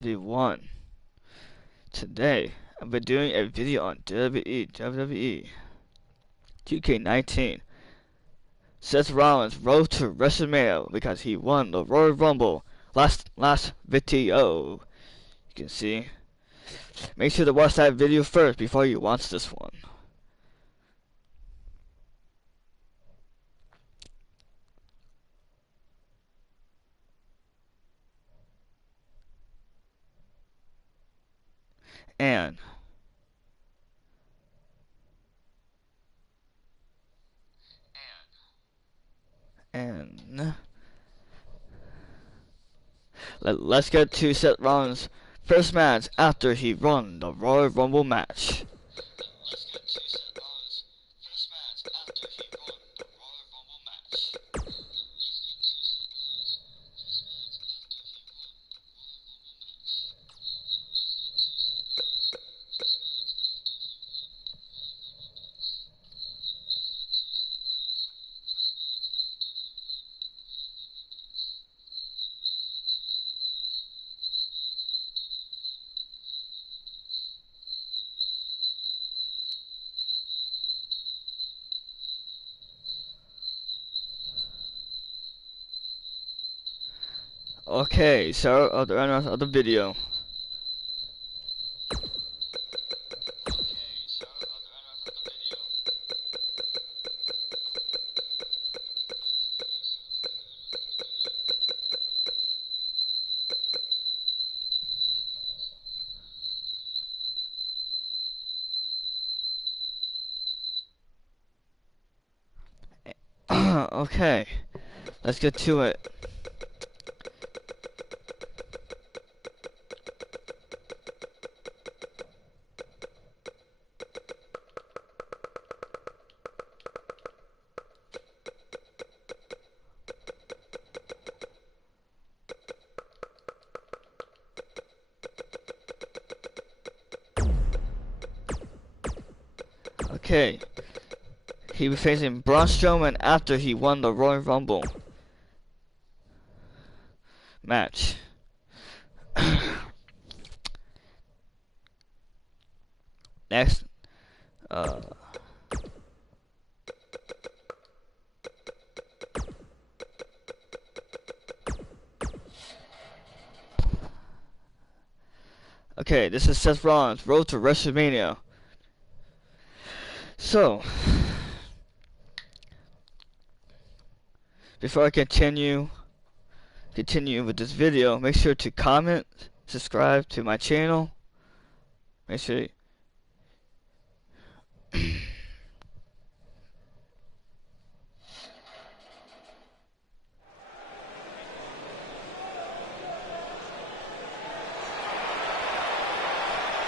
Everyone, today I'll be doing a video on WWE 2K19. Seth Rollins rose to WrestleMania because he won the Royal Rumble last video. You can see. Make sure to watch that video first before you watch this one. And let's get to Seth Rollins' first match after he won the Royal Rumble match. Okay, so at the end of the video. Okay, let's get to it. Okay, he was facing Braun Strowman after he won the Royal Rumble match. Next, okay, this is Seth Rollins' road to WrestleMania. So, before I continue with this video, make sure to comment, subscribe to my channel. Make sure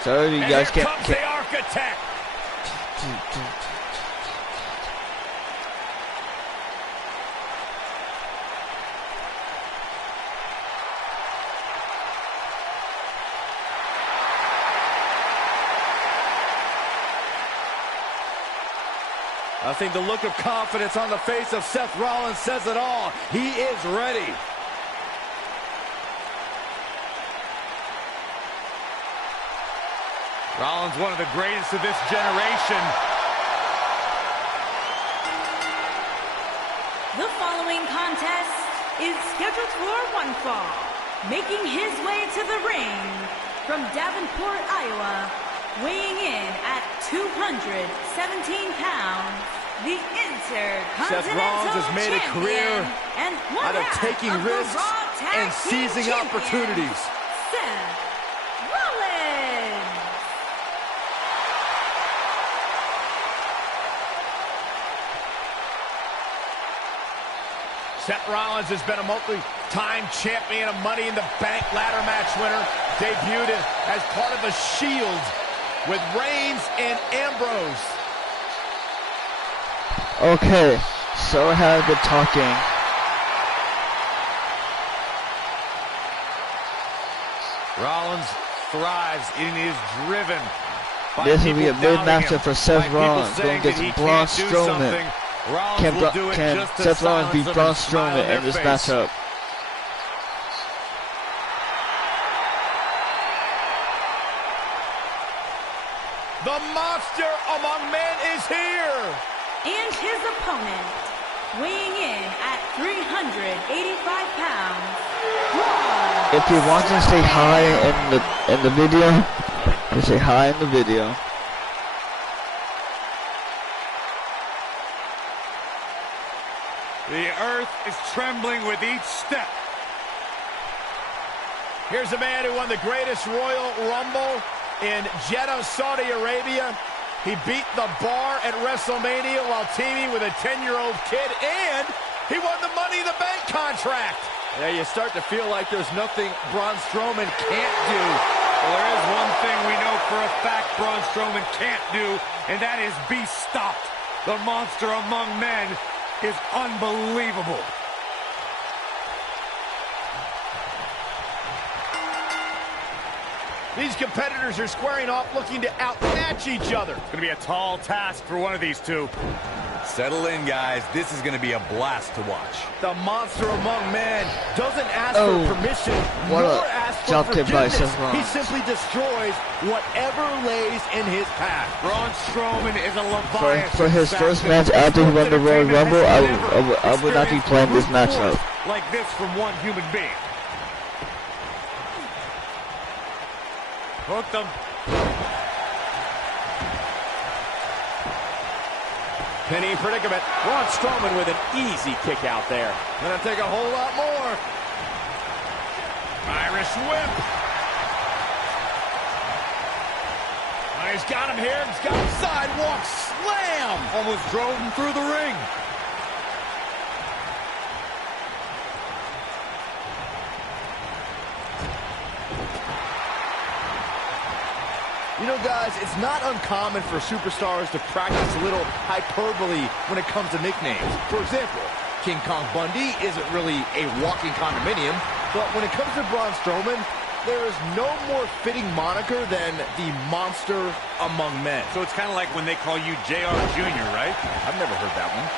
sorry you guys can't. The architect. I think the look of confidence on the face of Seth Rollins says it all. He is ready. Rollins, one of the greatest of this generation. The following contest is scheduled for one fall. Making his way to the ring from Davenport, Iowa, weighing in at 217 pounds, the Intercontinental Seth Rollins has made a career and out of taking risks and seizing opportunities. Seth Rollins. Seth Rollins has been a multi-time champion, a Money in the Bank ladder match winner, debuted as part of a Shield with Reigns and Ambrose. Okay, so I have been talking. Rollins thrives and is driven. This will be a big matchup for Seth Rollins going against Braun Strowman. Can Seth Rollins beat Braun Strowman in this matchup? The monster among men is here. And his opponent, weighing in at 385 pounds, Braun. If you want to say hi in the video, you say hi in the video. The earth is trembling with each step. Here's a man who won the greatest Royal Rumble in Jeddah, Saudi Arabia. He beat the Bar at WrestleMania while teaming with a 10-year-old kid, and he won the Money in the Bank contract. Yeah, you start to feel like there's nothing Braun Strowman can't do. Well, there is one thing we know for a fact Braun Strowman can't do, and that is be stopped. The monster among men is unbelievable. These competitors are squaring off looking to outmatch each other. It's going to be a tall task for one of these two. Settle in, guys. This is going to be a blast to watch. The monster among men doesn't ask for permission, what nor a ask for job tip by forgiveness. Seth Rollins. He simply destroys whatever lays in his path. Braun Strowman is a Leviathan. For his first match after he won the Royal Rumble, I would not be playing this matchup. Like this from one human being. Hooked them. Penny predicament. Braun Strowman with an easy kick out there. Gonna take a whole lot more. Irish whip. Oh, he's got him here. He's got him sidewalk slam. Almost drove him through the ring. You know, guys, it's not uncommon for superstars to practice a little hyperbole when it comes to nicknames. For example, King Kong Bundy isn't really a walking condominium, but when it comes to Braun Strowman, there is no more fitting moniker than the monster among men. So it's kind of like when they call you JR Jr., right? I've never heard that one.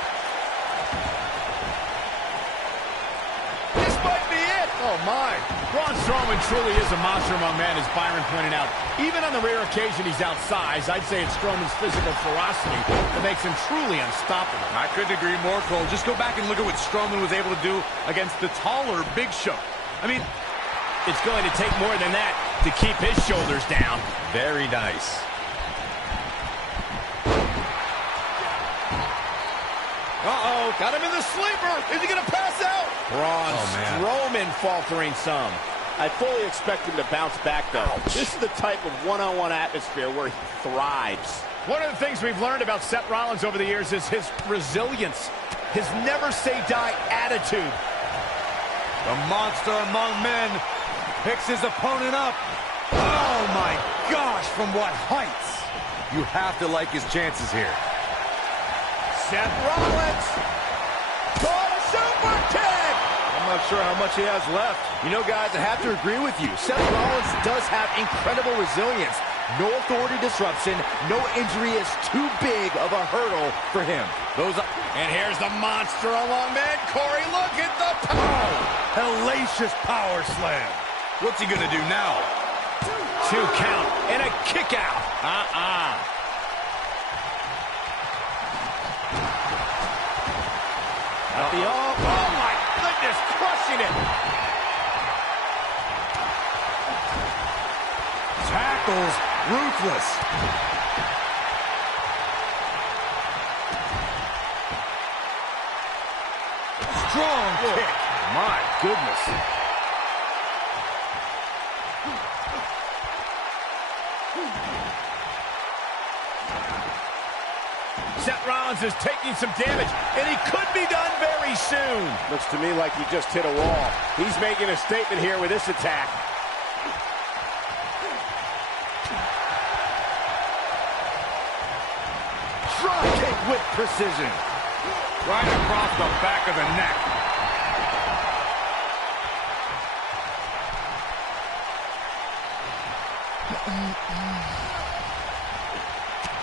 This might be it. Oh, my. Braun Strowman truly is a monster among men, as Byron pointed out. Even on the rare occasion he's outsized, I'd say it's Strowman's physical ferocity that makes him truly unstoppable. I couldn't agree more, Cole. Just go back and look at what Strowman was able to do against the taller Big Show. I mean, It's going to take more than that to keep his shoulders down. Very nice. Uh-oh, got him in the sleeper. Is he going to pass out? Braun Strowman faltering some. I fully expect him to bounce back, though. This is the type of one-on-one atmosphere where he thrives. One of the things we've learned about Seth Rollins over the years is his resilience, his never-say-die attitude. the monster among men picks his opponent up. Oh, my gosh, from what heights? You have to like his chances here. Seth Rollins. Oh, super kick. I'm not sure how much he has left. You know, guys, I have to agree with you. Seth Rollins does have incredible resilience. No authority disruption. No injury is too big of a hurdle for him. And here's the monster among men. Corey, look at the power. Hellacious power slam. What's he gonna do now? 2 count and a kick out. Oh my goodness, crushing it. Tackles ruthless. Strong kick. My goodness. Seth Rollins is taking some damage, and he could be done very soon. Looks to me like he just hit a wall. He's making a statement here with this attack. Drop kick with precision. Right across the back of the neck.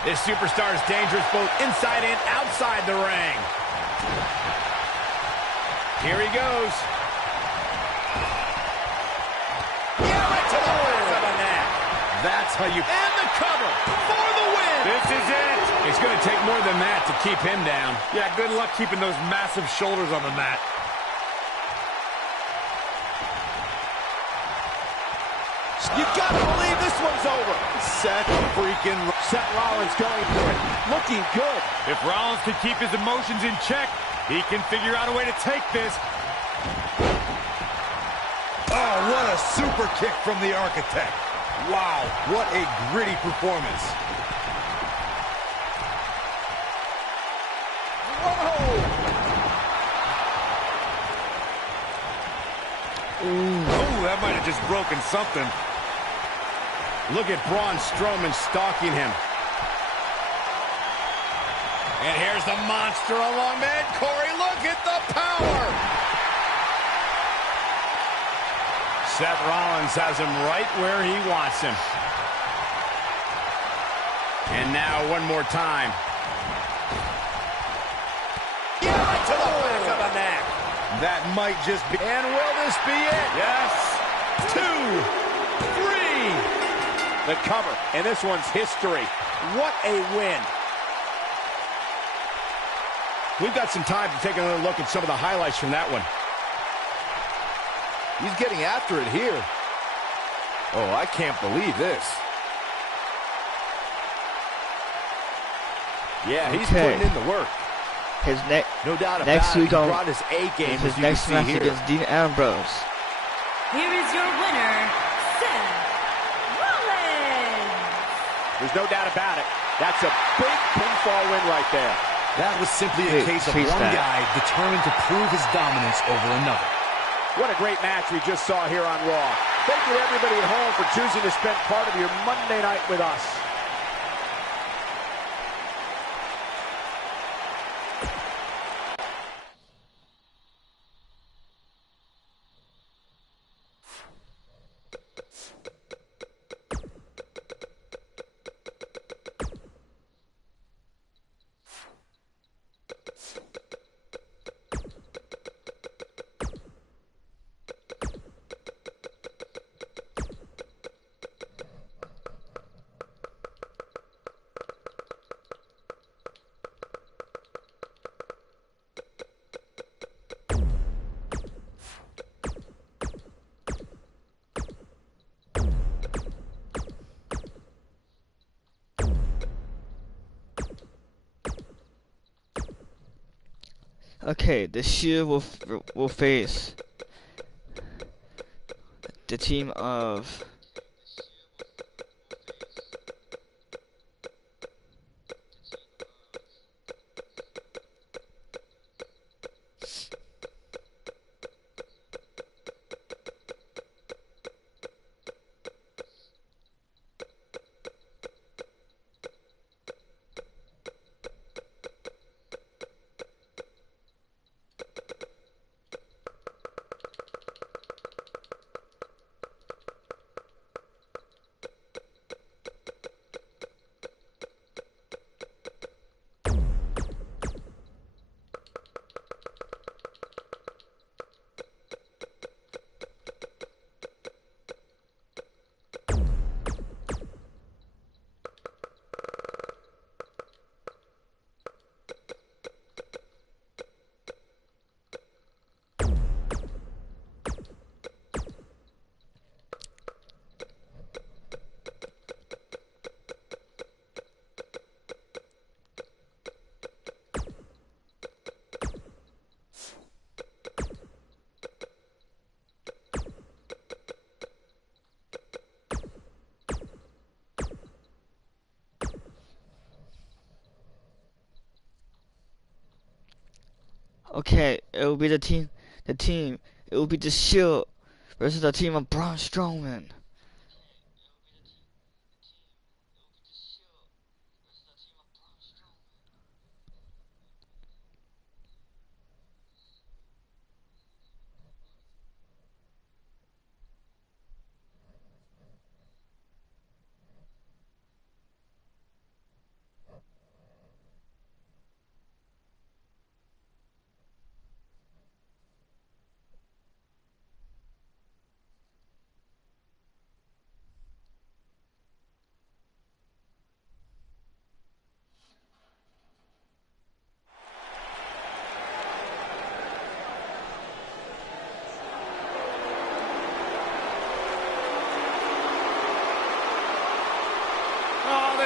This superstar is dangerous both inside and outside the ring. Here he goes. Yeah, right to the base of the neck. That's how you... And the cover for the win. This is it. It's going to take more than that to keep him down. Yeah, good luck keeping those massive shoulders on the mat. You gotta believe this one's over. Seth Rollins going for it. Looking good. If Rollins can keep his emotions in check, he can figure out a way to take this. Oh, what a super kick from the Architect. Wow, what a gritty performance. Oh, that might have just broken something. Look at Braun Strowman stalking him. And here's the monster among men. Corey, look at the power. Seth Rollins has him right where he wants him. And now one more time. Yeah, to the back of the neck. That might just be... And will this be it? Yes. 2, 3. The cover, and this one's history. What a win. We've got some time to take another look at some of the highlights from that one. He's getting after it here. Oh, I can't believe this. Yeah, he's Okay. putting in the work. His No doubt about next it. week He on brought his A game. his as you next can match see here. against Dean Ambrose. Here is your winner, Seth Rollins. There's no doubt about it. That's a big pinfall win right there. That was simply a Hey, case of chase one that. guy determined to prove his dominance over another. What a great match we just saw here on Raw. Thank you to everybody at home for choosing to spend part of your Monday night with us. Okay, the Shield will face the team of okay, it will be it will be the Shield versus the team of Braun Strowman.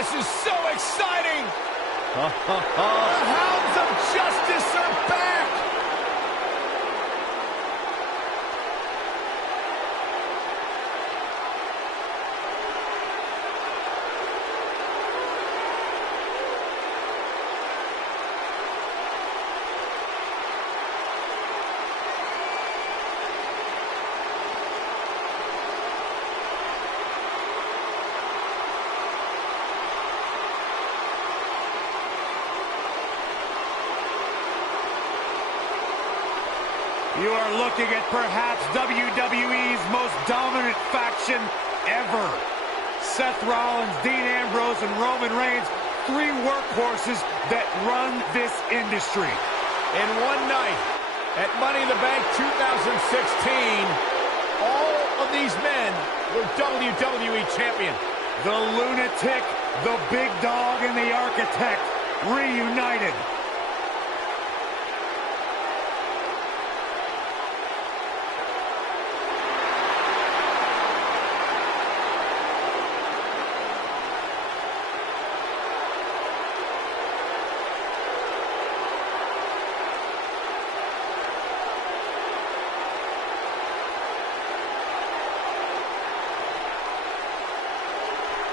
This is so exciting! The hounds of justice are back! You are looking at perhaps WWE's most dominant faction ever. Seth Rollins, Dean Ambrose, and Roman Reigns, three workhorses that run this industry. In one night, at Money in the Bank 2016, all of these men were WWE champion. The Lunatic, the Big Dog, and the Architect reunited.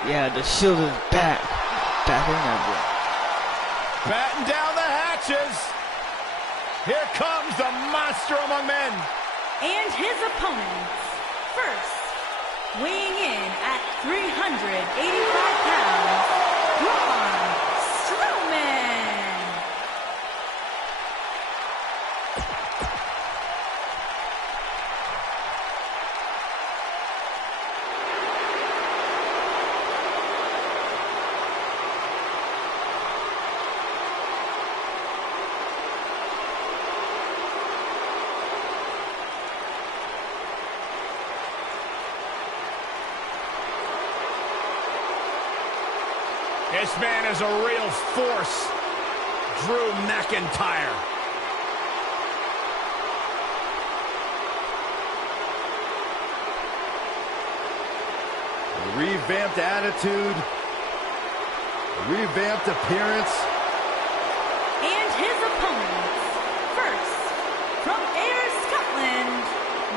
Yeah, the Shield is back. Back in number. Batten down the hatches. Here comes the monster among men. And his opponents. First, weighing in at 385 pounds, Braun Strowman. This man is a real force. Drew McIntyre. A revamped attitude, a revamped appearance. And his opponents. First, from Ayr, Scotland,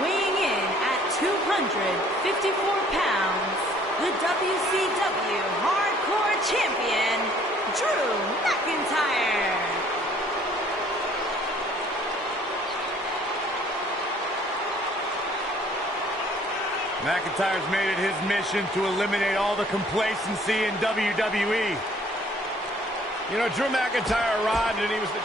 weighing in at 254 pounds, the WCW Hardcore Champion, Drew McIntyre. McIntyre's made it his mission to eliminate all the complacency in WWE. You know, Drew McIntyre arrived and he was the...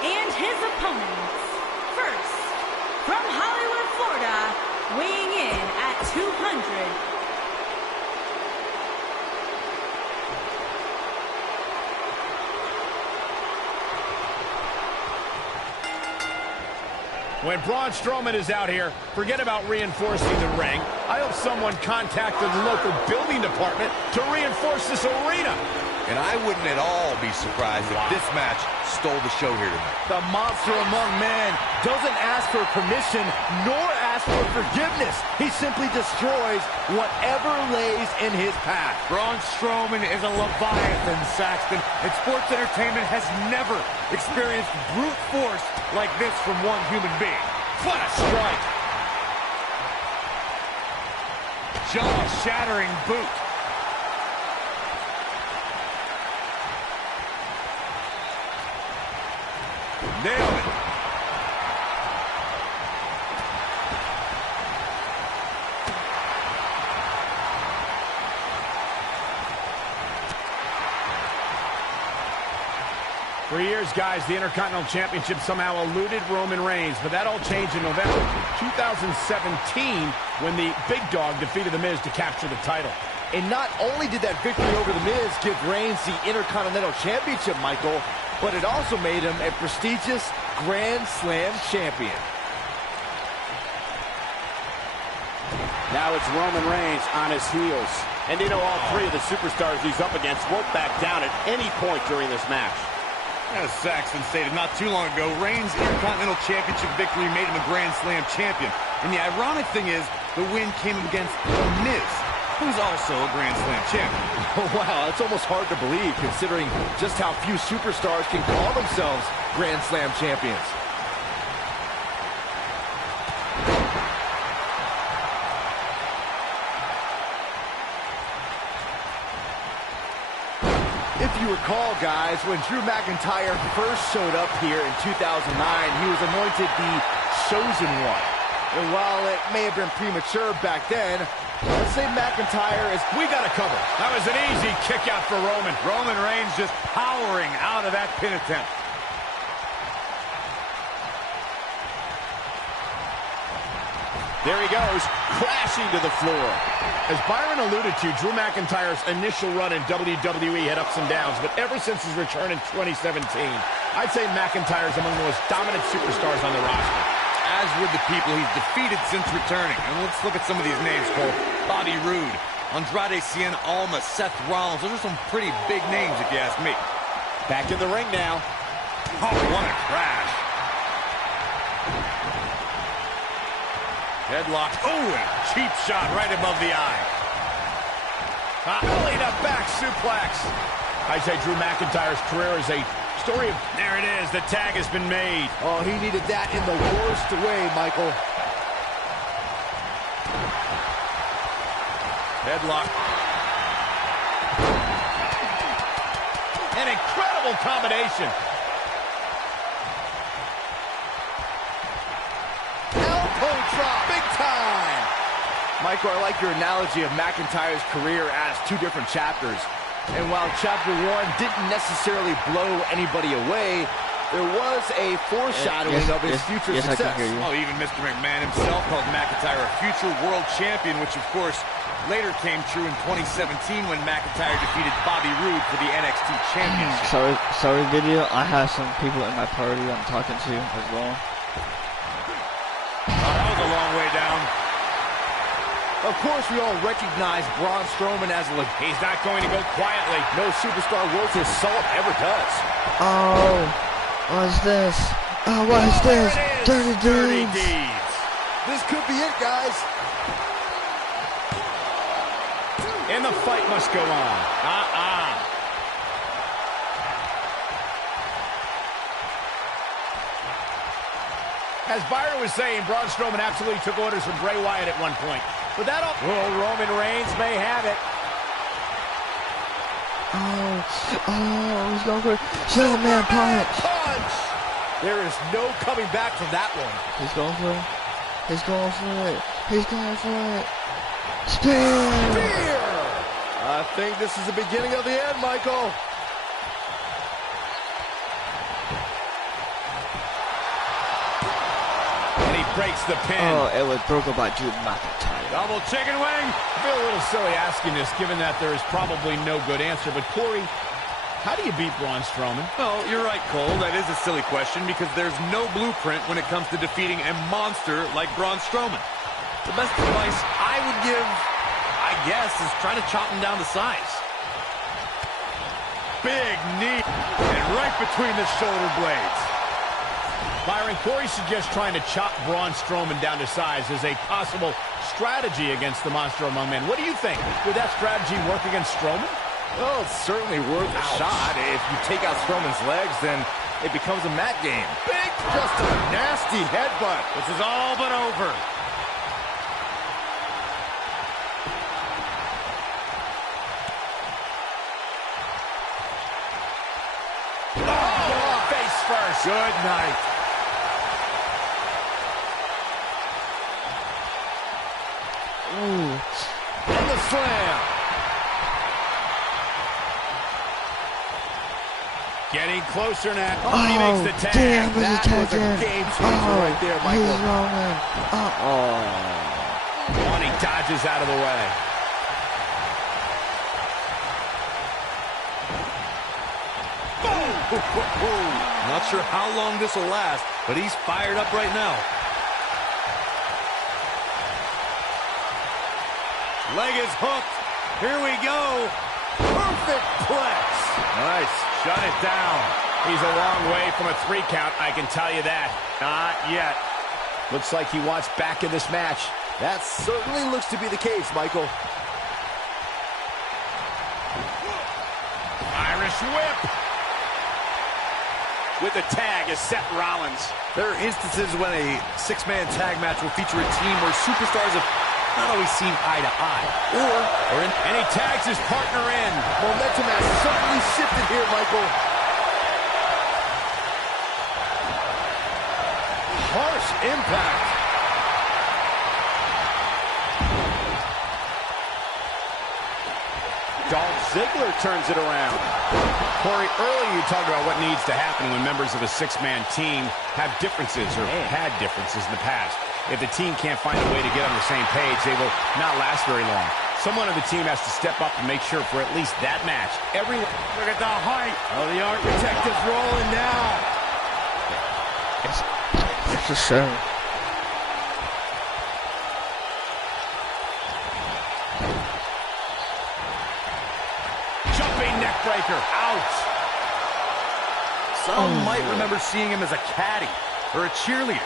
And his opponents. First, from Hollywood, Florida, weighing in at 200. When Braun Strowman is out here, forget about reinforcing the ring. I hope someone contacted the local building department to reinforce this arena. And I wouldn't at all be surprised if this match stole the show here tonight. The monster among men doesn't ask for permission nor ask for forgiveness. He simply destroys whatever lays in his path. Braun Strowman is a Leviathan, Saxton, and sports entertainment has never experienced brute force like this from one human being. What a strike! Jaw-shattering boot. Nailed it. For years, guys, the Intercontinental Championship somehow eluded Roman Reigns, but that all changed in November 2017 when the Big Dog defeated The Miz to capture the title. And not only did that victory over The Miz give Reigns the Intercontinental Championship, Michael, but it also made him a prestigious Grand Slam champion. Now it's Roman Reigns on his heels. And you know, all three of the superstars he's up against won't back down at any point during this match. As Saxton stated not too long ago, Reigns' Intercontinental Championship victory made him a Grand Slam champion. And the ironic thing is, the win came against The Miz, who's also a Grand Slam champion. Oh, wow, that's almost hard to believe, considering just how few superstars can call themselves Grand Slam champions. If you recall, guys, when Drew McIntyre first showed up here in 2009, he was anointed the Chosen One. And while it may have been premature back then, let's say McIntyre is... We got to cover. That was an easy kick out for Roman. Roman Reigns just powering out of that pin attempt. There he goes, crashing to the floor. As Byron alluded to, Drew McIntyre's initial run in WWE had ups and downs, but ever since his return in 2017, I'd say McIntyre's among the most dominant superstars on the roster. As with the people he's defeated since returning. And let's look at some of these names, Cole. Bobby Roode, Andrade Cien Almas, Seth Rollins. Those are some pretty big names, if you ask me. Back in the ring now. Oh, what a crash. Headlock. Oh, and a cheap shot right above the eye. Belly to back suplex. I'd say Drew McIntyre's career is a story of... There it is. The tag has been made. Oh, he needed that in the worst way, Michael. Headlock. An incredible combination. Elbow drop, big time. Michael, I like your analogy of McIntyre's career as two different chapters. And while chapter one didn't necessarily blow anybody away, there was a foreshadowing of his future success. Oh, even Mr. McMahon himself called McIntyre a future world champion, which of course later came true in 2017 when McIntyre defeated Bobby Roode for the NXT Championship. Sorry video, I have some people in my party I'm talking to as well. Oh, that was a long way down. Of course, we all recognize Braun Strowman as a legend. He's not going to go quietly. No superstar worth his salt ever does. Oh, what is this? Oh, what is this? Dirty deeds. This could be it, guys. And the fight must go on. As Byron was saying, Braun Strowman absolutely took orders from Bray Wyatt at one point. But that all... Well, Roman Reigns may have it. Oh, he's going for it. Superman punch. There is no coming back from that one. He's going for it. He's going for it. He's going for it. Spear. I think this is the beginning of the end, Michael. And he breaks the pin. Oh, it was broken by Drew McIntyre. Double chicken wing. I feel a little silly asking this, given that there is probably no good answer. But Corey, how do you beat Braun Strowman? Well, you're right, Cole. That is a silly question because there's no blueprint when it comes to defeating a monster like Braun Strowman. The best advice I would give, I guess, is try to chop him down to size. Big knee, and right between the shoulder blades. Byron, Corey suggests trying to chop Braun Strowman down to size as a possible strategy against the monster among men. What do you think? Would that strategy work against Strowman? Well, it's certainly worth a shot. If you take out Strowman's legs, then it becomes a mat game. Big, just a nasty headbutt. This is all but over. Oh, face first. Good night. Ooh. And the slam. Getting closer now. Oh, He makes the tag. damn, That was a game changer right there, Michael. He's rolling. And he dodges out of the way. Not sure how long this will last, but he's fired up right now. Leg is hooked. Here we go. Perfect plex. Nice. Shut it down. He's a long way from a 3 count, I can tell you that. Not yet. Looks like he wants back in this match. That certainly looks to be the case, Michael. Irish whip. With the tag is Seth Rollins. There are instances when a 6-man tag match will feature a team where superstars have not always seen eye to eye. And he tags his partner in. Momentum has certainly shifted here, Michael. Harsh impact. Dolph Ziggler turns it around. Corey, earlier you talked about what needs to happen when members of a 6-man team have differences or had differences in the past. If the team can't find a way to get on the same page, they will not last very long. Someone on the team has to step up and make sure for at least that match. Look at the height. Oh, the architect is rolling now. It's a shame. Jumping neck breaker. Ouch. Some might remember seeing him as a caddy or a cheerleader.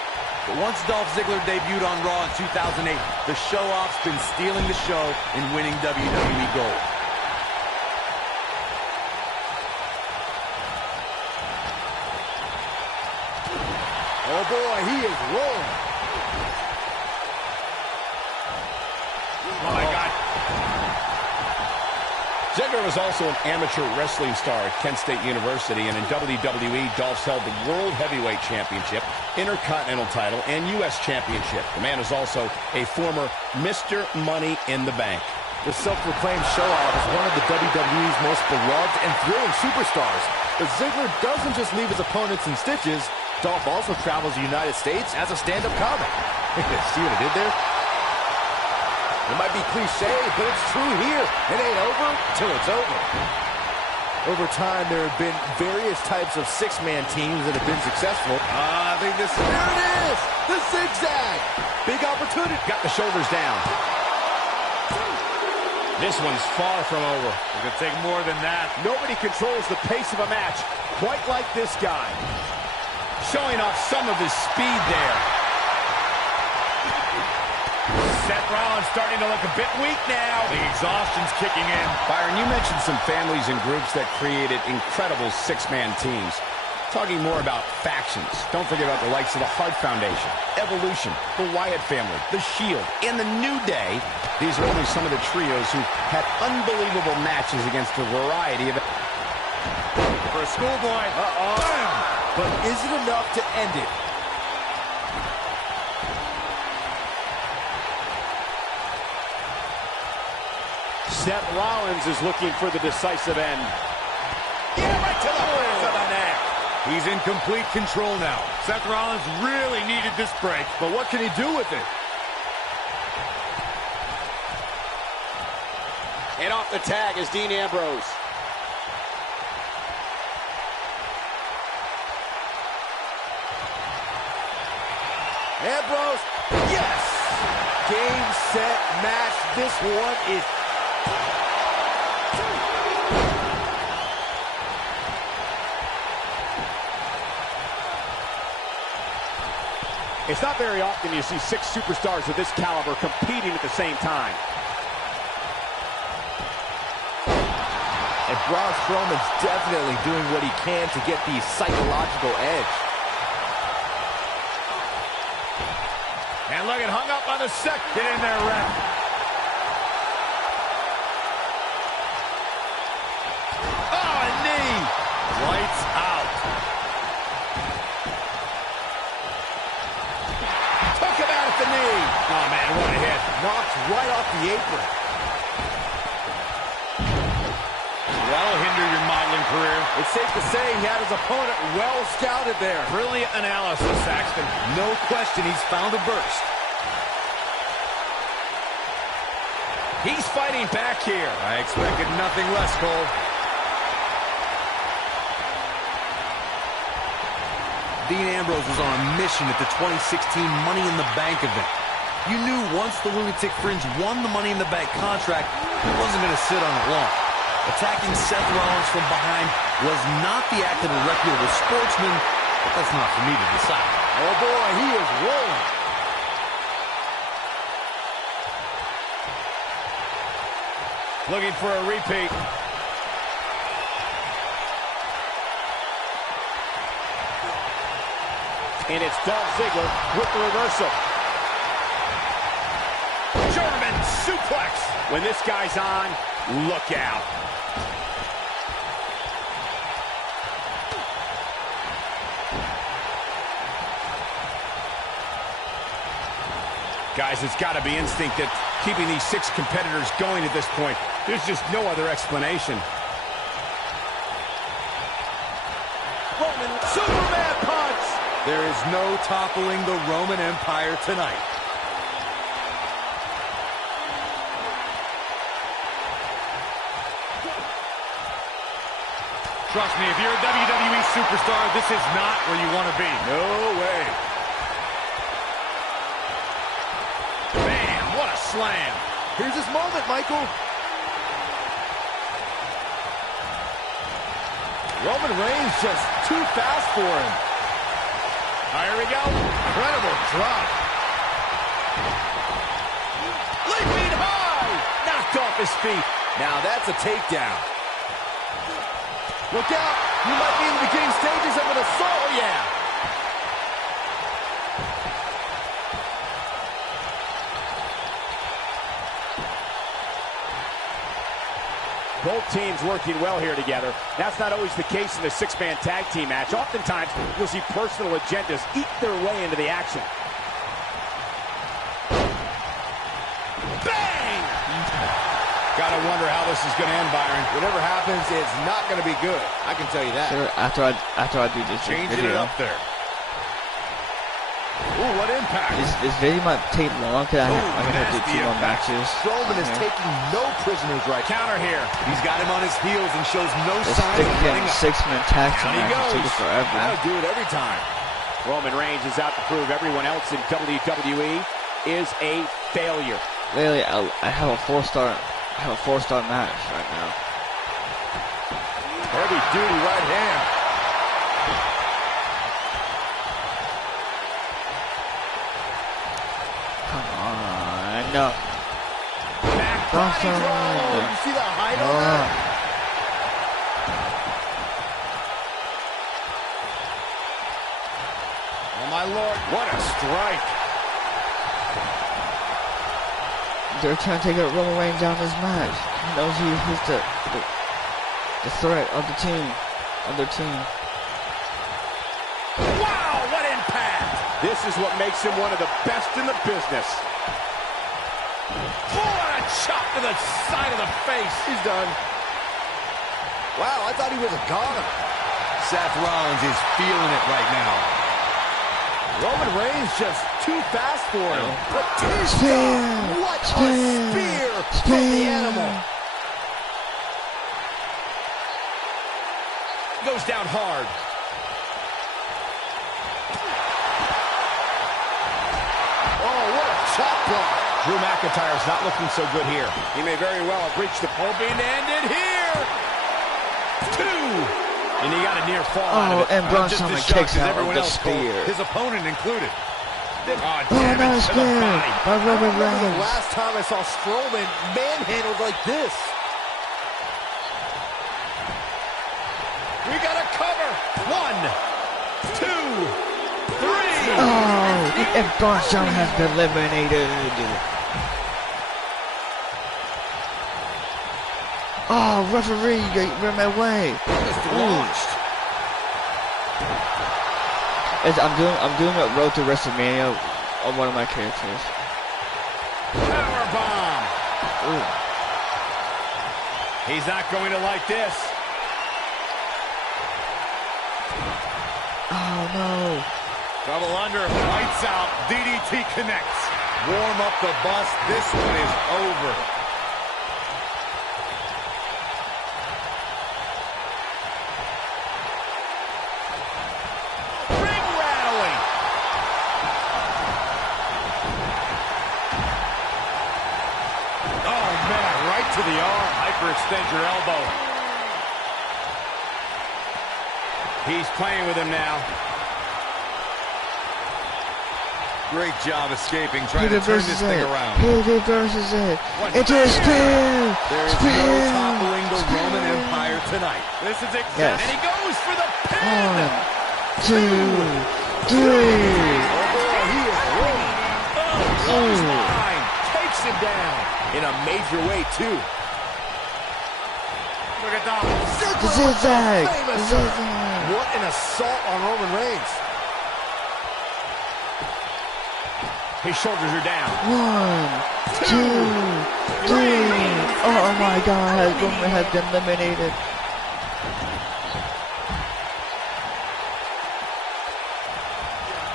But once Dolph Ziggler debuted on Raw in 2008, the show-off's been stealing the show and winning WWE Gold. Oh boy, he is rolling. Oh my God. Ziggler was also an amateur wrestling star at Kent State University, and in WWE, Dolph held the World Heavyweight Championship, Intercontinental title, and U.S. Championship. The man is also a former Mr. Money in the Bank. The self-proclaimed show-off is one of the WWE's most beloved and thrilling superstars. But Ziggler doesn't just leave his opponents in stitches. Dolph also travels the United States as a stand-up comic. See what I did there? It might be cliche, but it's true here. It ain't over till it's over. Over time, there have been various types of 6-man teams that have been successful. I think this is... There it is! The zigzag! Big opportunity. Got the shoulders down. This one's far from over. It could take more than that. Nobody controls the pace of a match quite like this guy. Showing off some of his speed there. Seth Rollins starting to look a bit weak now. The exhaustion's kicking in. Byron, you mentioned some families and groups that created incredible 6-man teams. Talking more about factions, don't forget about the likes of the Hart Foundation, Evolution, the Wyatt family, the Shield, and the New Day. These are only some of the trios who had unbelievable matches against a variety of... For a schoolboy. But is it enough to end it? Seth Rollins is looking for the decisive end. Yeah, right to the base of the neck. He's in complete control now. Seth Rollins really needed this break. But what can he do with it? And off the tag is Dean Ambrose. Ambrose, yes! Game, set, match. This one is... It's not very often you see 6 superstars of this caliber competing at the same time. And Braun Strowman's definitely doing what he can to get the psychological edge. And look, it hung up on the second. Get in there, ref. Oh, a knee! Lights out. Took him out at the knee. Oh, man, what a hit. Knocked right off the apron. That'll hinder your modeling career. It's safe to say he had his opponent well scouted there. Brilliant analysis, Saxton. No question he's found a burst. He's fighting back here. I expected nothing less, Cole. Dean Ambrose was on a mission at the 2016 Money in the Bank event. You knew once the Lunatic Fringe won the Money in the Bank contract, he wasn't going to sit on it long. Attacking Seth Rollins from behind was not the act of a reputable sportsman, but that's not for me to decide. Oh boy, he is rolling. Looking for a repeat. And it's Dolph Ziggler with the reversal. German suplex. When this guy's on, look out. Guys, it's got to be instinct that keeping these 6 competitors going at this point. There's just no other explanation. Roman Superman punch. There is no toppling the Roman Empire tonight. Trust me, if you're a WWE superstar, this is not where you want to be. No way. Bam, what a slam. Here's his moment, Michael. Roman Reigns just too fast for him. Here we go. Incredible drop. Leaping high. Knocked off his feet. Now that's a takedown. Look out. You might be in the beginning stages of an assault. Oh, yeah. Both teams working well here together. That's not always the case in a 6-man tag team match. Oftentimes, you'll see personal agendas eat their way into the action. Bang! Gotta wonder how this is gonna end, Byron. Whatever happens, it's not gonna be good. I can tell you that. Sure, after I do this Changing video. it up there. Ooh, what impact. This video might take long because I'm gonna do 2 more matches. Strowman is taking no prisoners right now. Counter here. He's got him on his heels and shows no This signs of letting up. 6-man tag team Down he match will take goes. it forever. That'll do it every time. Roman Reigns is out to prove everyone else in WWE is a failure. Really, I have a 4-star. I have a 4-star match right now. Heavy duty right hand. Come on, no. Back body drop. You see that height on that? Oh my Lord, what a strike. They're trying to take out Roman Reigns down this match. He knows he's the threat of the team, of their team. Wow, what impact! This is what makes him one of the best in the business. Oh, what a chop to the side of the face. He's done. Wow, I thought he was a goner. Seth Rollins is feeling it right now. Roman Reigns just too fast for him. Spear! What a Spear! spear from the animal. Goes down hard. Oh, what a chop block. Drew McIntyre's not looking so good here. He may very well have reached the hoping to end it here. 2. And he got a near fall out of Oh, it. and Braun Just Strowman as shocked kicks as out of everyone the else, Cole, spear. his opponent included. Oh, Oh, damn no, it to the spear body. by Roman The Reigns. last time I saw Strowman manhandled like this. We got a cover. 1, 2, 3. Oh, and Braun Strowman has been eliminated. Oh, referee, you're in my way. Just launched. I'm doing a Road to WrestleMania on one of my characters. Power bomb. Ooh. He's not going to like this. Oh no. Double under, lights out, DDT connects. Warm up the bus, this one is over. Ring rattling. to the arm. Hyperextend your elbow. He's playing with him now. Great job escaping, trying to turn this thing around. He reverses it. Into a spear. There's no toppling the Roman Empire tonight. This is exactly. Yes. And he goes for the pin. 1, 2, 3. Oh, boy, he is rolling. Oh. Line takes him down in a major way, too. Look at that. The zigzag. Famous, The sir. zigzag. What an assault on Roman Reigns. His shoulders are down. 1, 2, 3. Oh my God, Roman has been eliminated.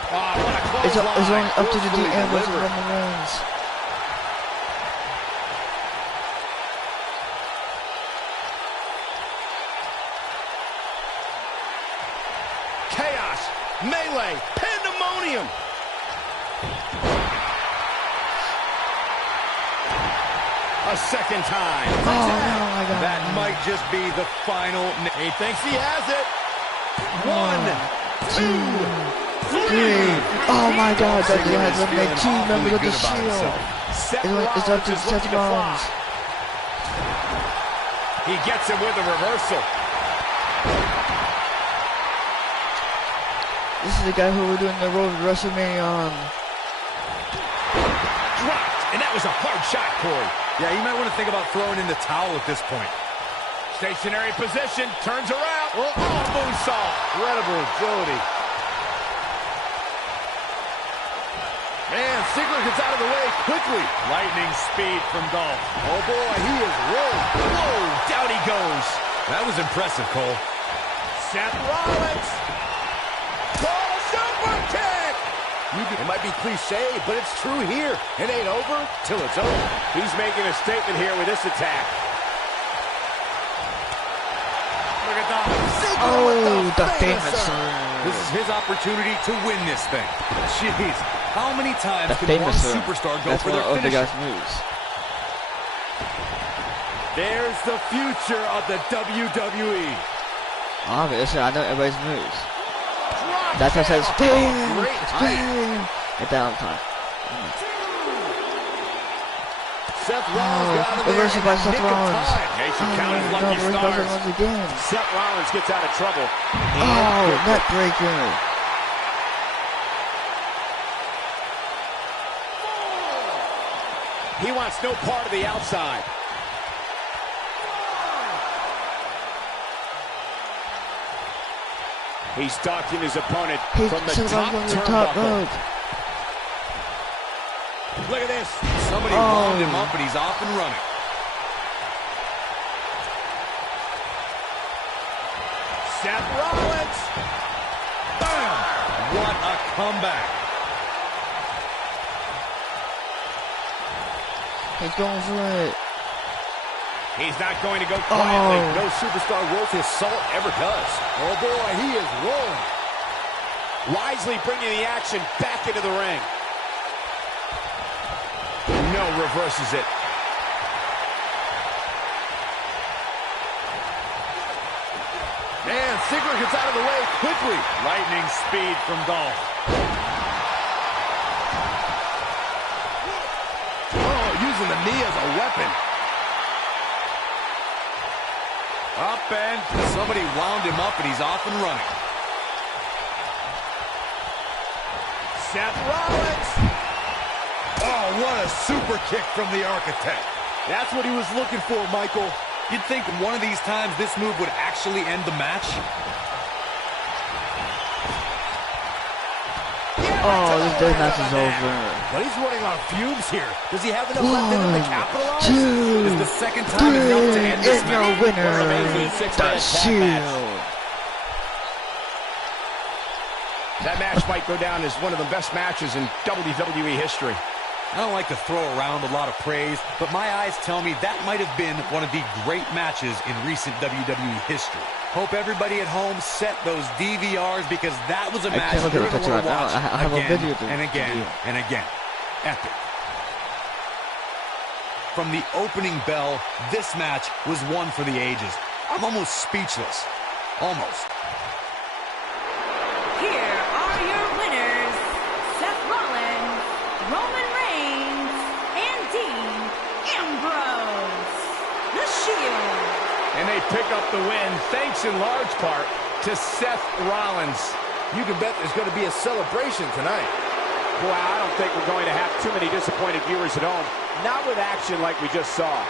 Oh, what a It's clothesline. only up to the Forcefully DM versus delivered. Roman Reigns. Chaos, melee, pandemonium. A second time. Oh no, my God. That might just be the final. He thinks he has it. 1, 2, 3. Oh my God, that has eliminated 2 members of the Shield. It's up to Seth Rollins. He gets him with a reversal. This is the guy who we're doing the road to WrestleMania on. Dropped, and that was a hard shot, Corey. Yeah, you might want to think about throwing in the towel at this point. Stationary position, turns around. Oh, moonsault. Incredible agility. Man, Ziggler gets out of the way quickly. Lightning speed from Dolph. Oh boy, he is rolling. Whoa, down he goes. That was impressive, Cole. Seth Rollins. Oh, super kick. It might be cliche, but it's true here. It ain't over till it's over. He's making a statement here with this attack. Look at that. Oh, the famous. This is his opportunity to win this thing. Jeez, how many times The can one famous. superstar go That's for one their of the finisher? guy's moves. There's the future of the WWE. Obviously, I know everybody's moves. That's why I said spin, great spin. Get that on time. Seth Rollins got out of there Reversal by in the Seth nick of Rollins. time. He should count his lucky Reversal by stars. Seth Rollins again. Seth Rollins gets out of trouble. Oh, neck breaker. He wants no part of the outside. He's stalking his opponent He's from the Seth top Rollins on the top turnbuckle. rope. Look at this. Somebody wound him up and he's off and running. Seth Rollins. Bam. What a comeback. He's going for it. He's not going to go quietly. Oh. No superstar worth his salt ever does. Oh boy, he is rolling. Wisely bringing the action back into the ring. No, reverses it. Man, Ziggler gets out of the way quickly. Lightning speed from Dolph. Oh, using the knee as a weapon. Up and somebody wound him up and he's off and running. Seth Rollins. Oh, what a super kick from the Architect. That's what he was looking for, Michael. You'd think one of these times this move would actually end the match. Oh, this match is over. But he's running on fumes here. Does he have enough left in him to 1, capitalize? 2, Is the second time enough to end 3. this And your match? winner, the Shield. That match might go down as one of the best matches in WWE history. I don't like to throw around a lot of praise, but my eyes tell me that might have been one of the great matches in recent WWE history. Hope everybody at home set those DVRs because that was a match can't look at you're the going to picture want to right now. watch I have a again video to and again view. and again. Epic. from the opening bell, this match was one for the ages. I'm almost speechless. Almost. Here are your winners, Seth Rollins, Roman Reigns, and Dean Ambrose. The Shield. And they pick up the win, thanks in large part to Seth Rollins. You can bet there's going to be a celebration tonight. Boy, I don't think we're going to have too many disappointed viewers at home. Not with action like we just saw.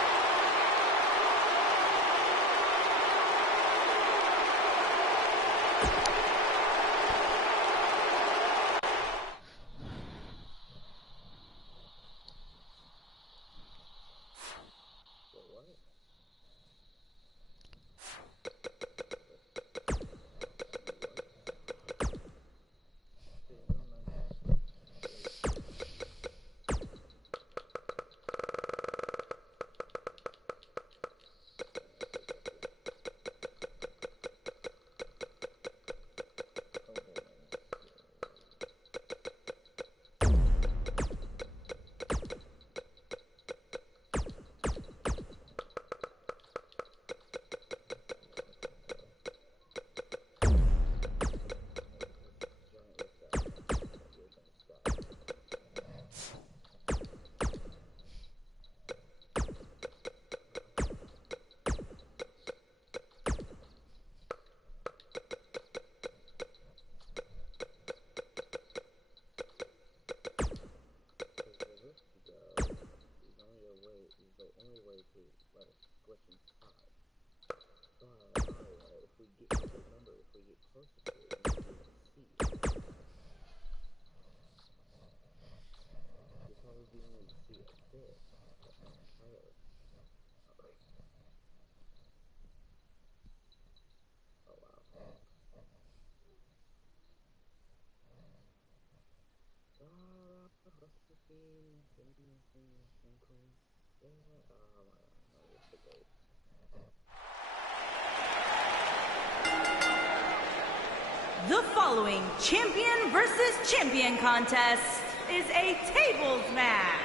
The following champion versus champion contest is a tables match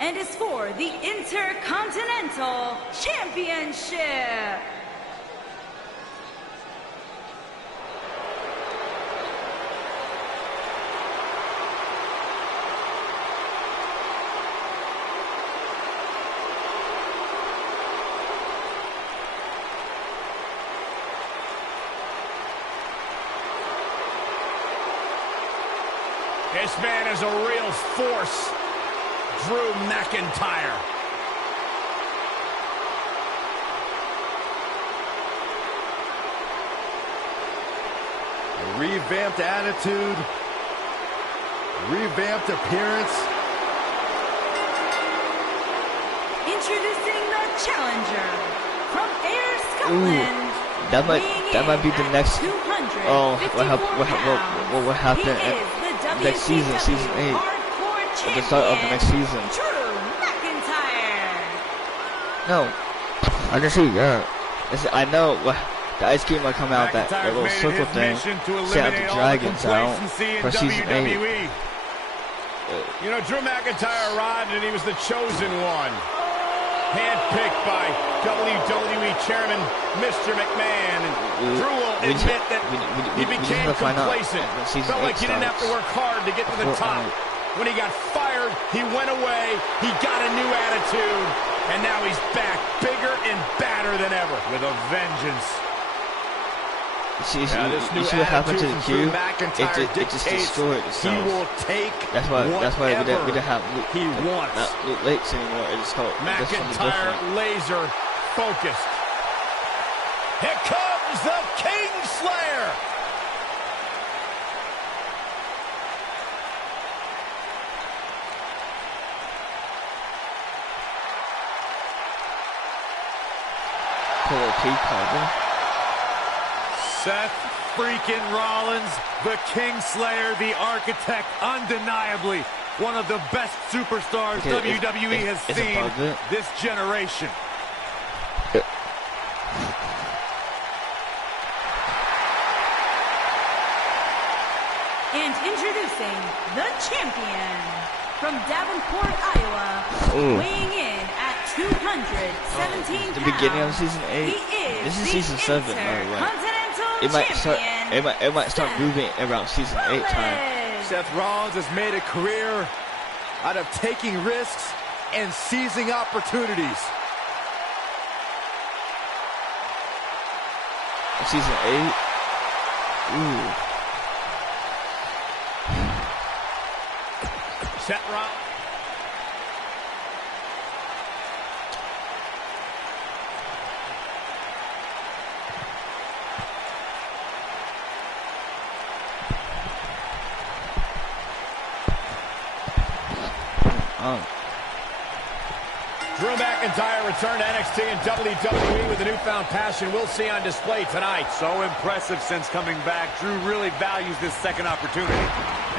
and is for the Intercontinental Championship. This man is a real force, Drew McIntyre. A revamped attitude, revamped appearance. Introducing the challenger from Ayr, Scotland. That might be the next. Oh, what happened next season, season 8. At the start of the next season. Drew McIntyre. No, I can see. Yeah, I know. The ice cream might come out, that little circle thing. See out the dragons out for season 8. You know, Drew McIntyre arrived and he was the chosen one. Handpicked by WWE Chairman Mr. McMahon. And Drew will admit that he became complacent. Felt like he didn't have to work hard to get to the top. When he got fired, he went away. He got a new attitude. And now he's back, bigger and badder than ever. With a vengeance. You see what happened to the Q? It just destroyed itself. He will take that's why we didn't have wants. Luke Lakes anymore. It's called McIntyre laser focused. Here comes the King Slayer. Pull a P cover. Seth freaking Rollins, the Kingslayer, the architect, undeniably one of the best superstars WWE has seen this generation. And introducing the champion from Davenport, Iowa, weighing in at 217 The beginning of pounds, season 8. he is This is the season 7, by the way. Intercontinental It might start. Champion, It might start moving around season 8 time. Rollins. Seth Rollins has made a career out of taking risks and seizing opportunities. Season 8. Ooh. Seth Rollins. Drew McIntyre returned to NXT and WWE with a newfound passion we'll see on display tonight. So impressive since coming back. Drew really values this second opportunity.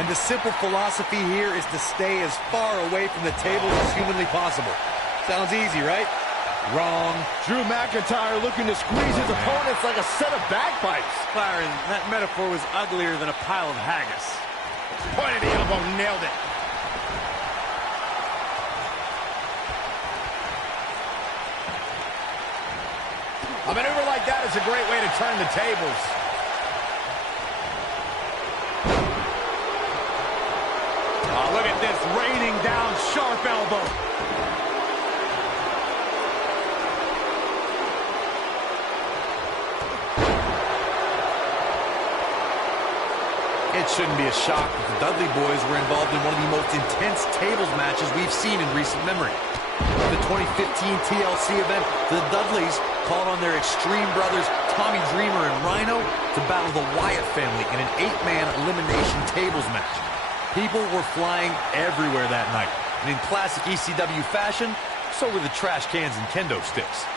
And the simple philosophy here is to stay as far away from the tables as humanly possible. Sounds easy, right? Wrong. Drew McIntyre looking to squeeze his opponents like a set of bagpipes. Byron, that metaphor was uglier than a pile of haggis. Point of the elbow, nailed it. A maneuver like that is a great way to turn the tables. Oh, look at this, raining down sharp elbow. It shouldn't be a shock that the Dudley boys were involved in one of the most intense tables matches we've seen in recent memory. The 2015 TLC event, the Dudleys called on their Extreme brothers Tommy Dreamer and Rhino to battle the Wyatt family in an 8-man elimination tables match. People were flying everywhere that night, and in classic ECW fashion, so were the trash cans and kendo sticks.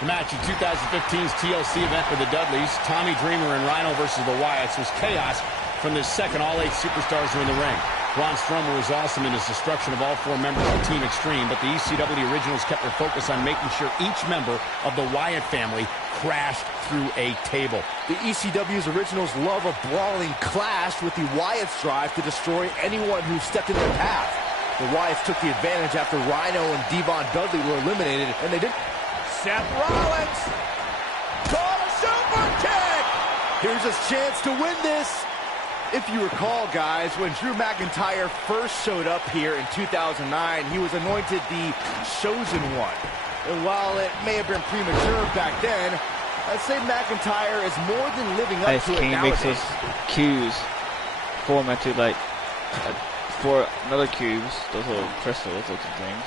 The match in 2015's TLC event for the Dudleys, Tommy Dreamer and Rhino versus the Wyatts, was chaos from the second all 8 superstars were in the ring. Braun Strowman was awesome in his destruction of all 4 members of Team Extreme, but the ECW originals kept their focus on making sure each member of the Wyatt family crashed through a table. The ECW's originals love a brawling clash, with the Wyatts drive to destroy anyone who stepped in their path. The Wyatts took the advantage after Rhino and Devon Dudley were eliminated, and they did. Seth Rollins! Call a super kick! Here's his chance to win this. If you recall, guys, when Drew McIntyre first showed up here in 2009, he was anointed the Chosen One. And while it may have been premature back then, I'd say McIntyre is more than living up to it King nowadays. makes those cubes form into like 4 another cubes, those little crystals looking things.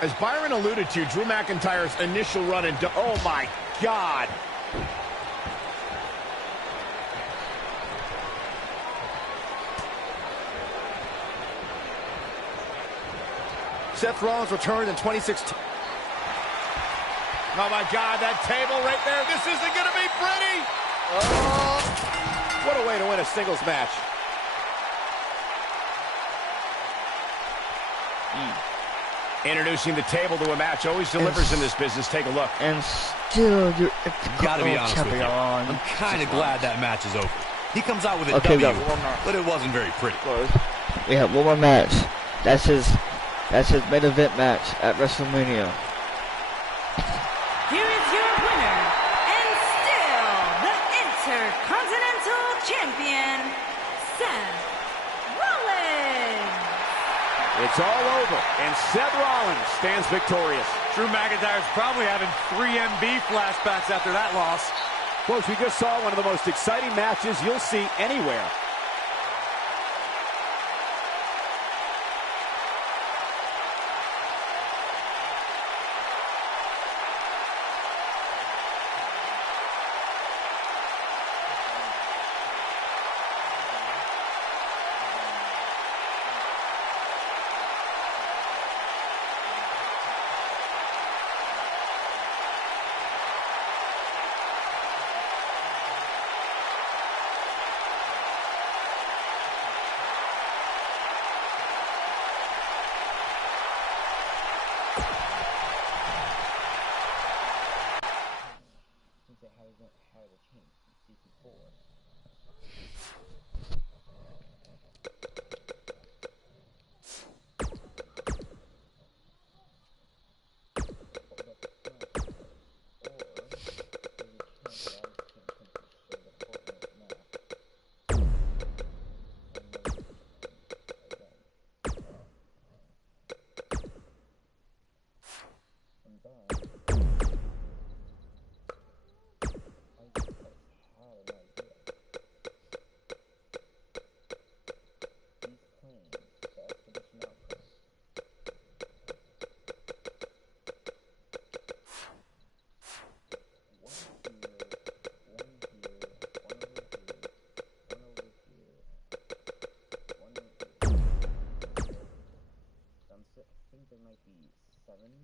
As Byron alluded to, Drew McIntyre's initial run in... Oh, my God! Seth Rollins returned in 2016. Oh, my God, that table right there. This isn't going to be pretty! Oh, what a way to win a singles match. Introducing the table to a match always delivers in this business. Take a look. And still, you're Gotta be honest with you, champion. I'm kind of glad that match is over. He comes out with a Okay, W, we got one more. but it wasn't very pretty. We have one more match. That's his main event match at WrestleMania. Here is your winner, and still the Intercontinental Champion, Seth Rollins. It's all over, and Seth Rollins stands victorious. Drew McIntyre's probably having 3MB flashbacks after that loss. Folks, we just saw one of the most exciting matches you'll see anywhere.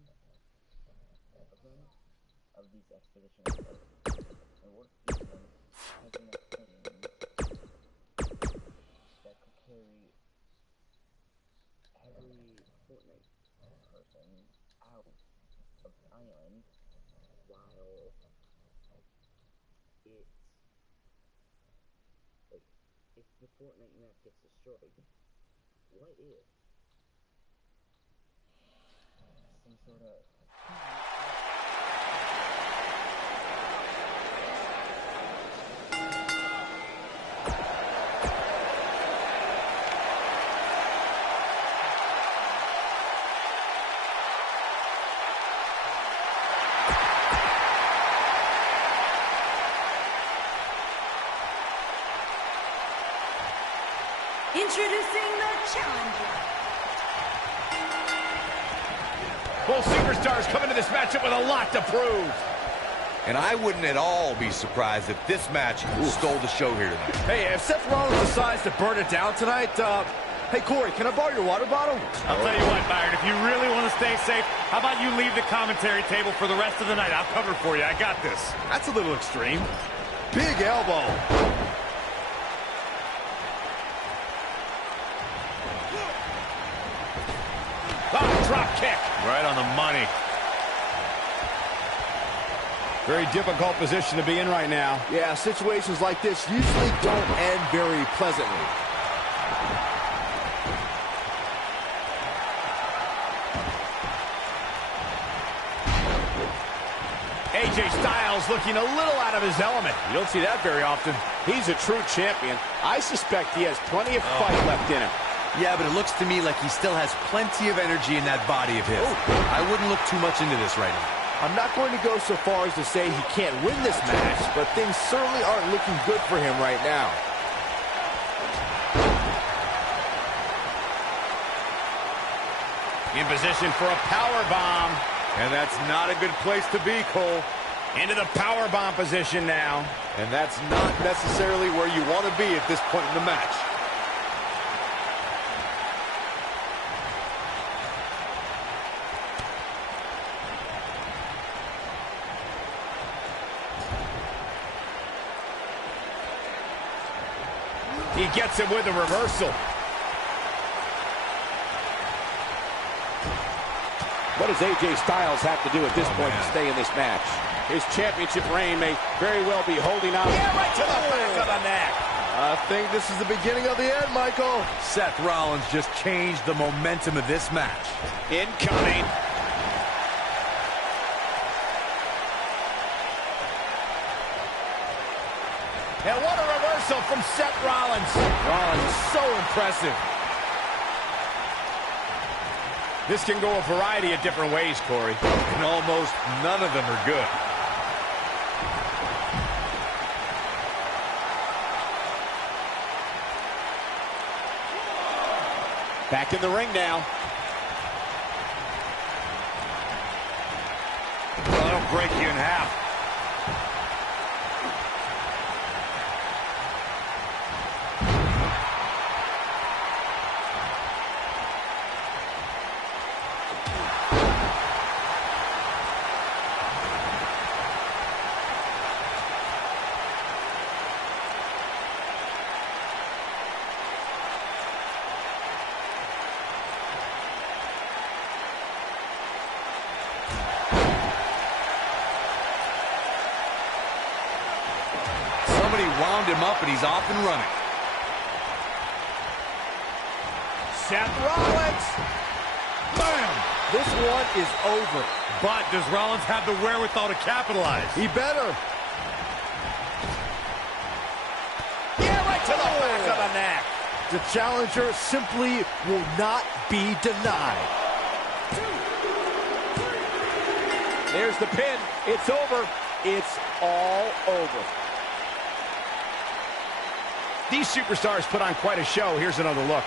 of them, of these expeditions, and what if each one has enough planes that could carry every Fortnite person out of the island while it's like if the Fortnite map gets destroyed, what if some sort of Introducing the challenger. Both superstars come into this matchup with a lot to prove. And I wouldn't at all be surprised if this match stole the show here tonight. Hey, if Seth Rollins decides to burn it down tonight, hey, Corey, can I borrow your water bottle? I'll tell you what, Byron, if you really want to stay safe, how about you leave the commentary table for the rest of the night? I'll cover for you. I got this. That's a little extreme. Big elbow. Oh, drop kick. Right on the money. Very difficult position to be in right now. Yeah, situations like this usually don't end very pleasantly. AJ Styles looking a little out of his element. You don't see that very often. He's a true champion. I suspect he has plenty of fight left in him. Yeah, but it looks to me like he still has plenty of energy in that body of his. I wouldn't look too much into this right now. I'm not going to go so far as to say he can't win this match, but things certainly aren't looking good for him right now. In position for a power bomb. And that's not a good place to be, Cole. Into the power bomb position now. And that's not necessarily where you want to be at this point in the match. He gets it with a reversal. What does AJ Styles have to do at this point to stay in this match? His championship reign may very well be holding on. Yeah, right to the back of the neck. I think this is the beginning of the end, Michael. Seth Rollins just changed the momentum of this match. Incoming. And what a reversal from Seth Rollins. Rollins is so impressive. This can go a variety of different ways, Corey. And almost none of them are good. Back in the ring now. That'll break you in half. Wound him up and he's off and running. Seth Rollins. Bam! This one is over. But does Rollins have the wherewithal to capitalize? He better. Yeah, right to the back of the neck. The challenger simply will not be denied. There's the pin. It's over. It's all over. These superstars put on quite a show. Here's another look.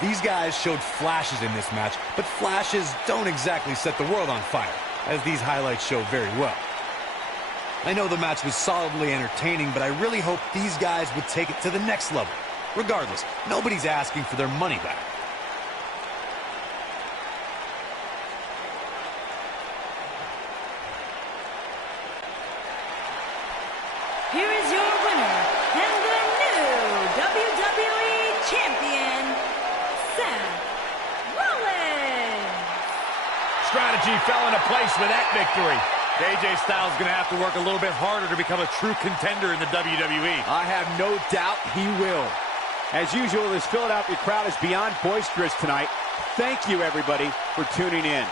These guys showed flashes in this match, but flashes don't exactly set the world on fire, as these highlights show very well. I know the match was solidly entertaining, but I really hope these guys would take it to the next level. Regardless, nobody's asking for their money back. strategy fell into place with that victory. AJ Styles is going to have to work a little bit harder to become a true contender in the WWE. I have no doubt he will. As usual, this Philadelphia crowd is beyond boisterous tonight. Thank you, everybody, for tuning in.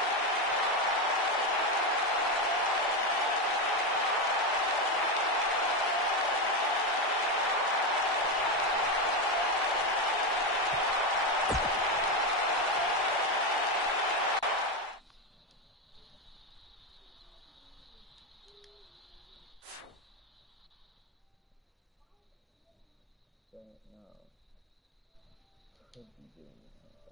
Don't know. Could be doing something.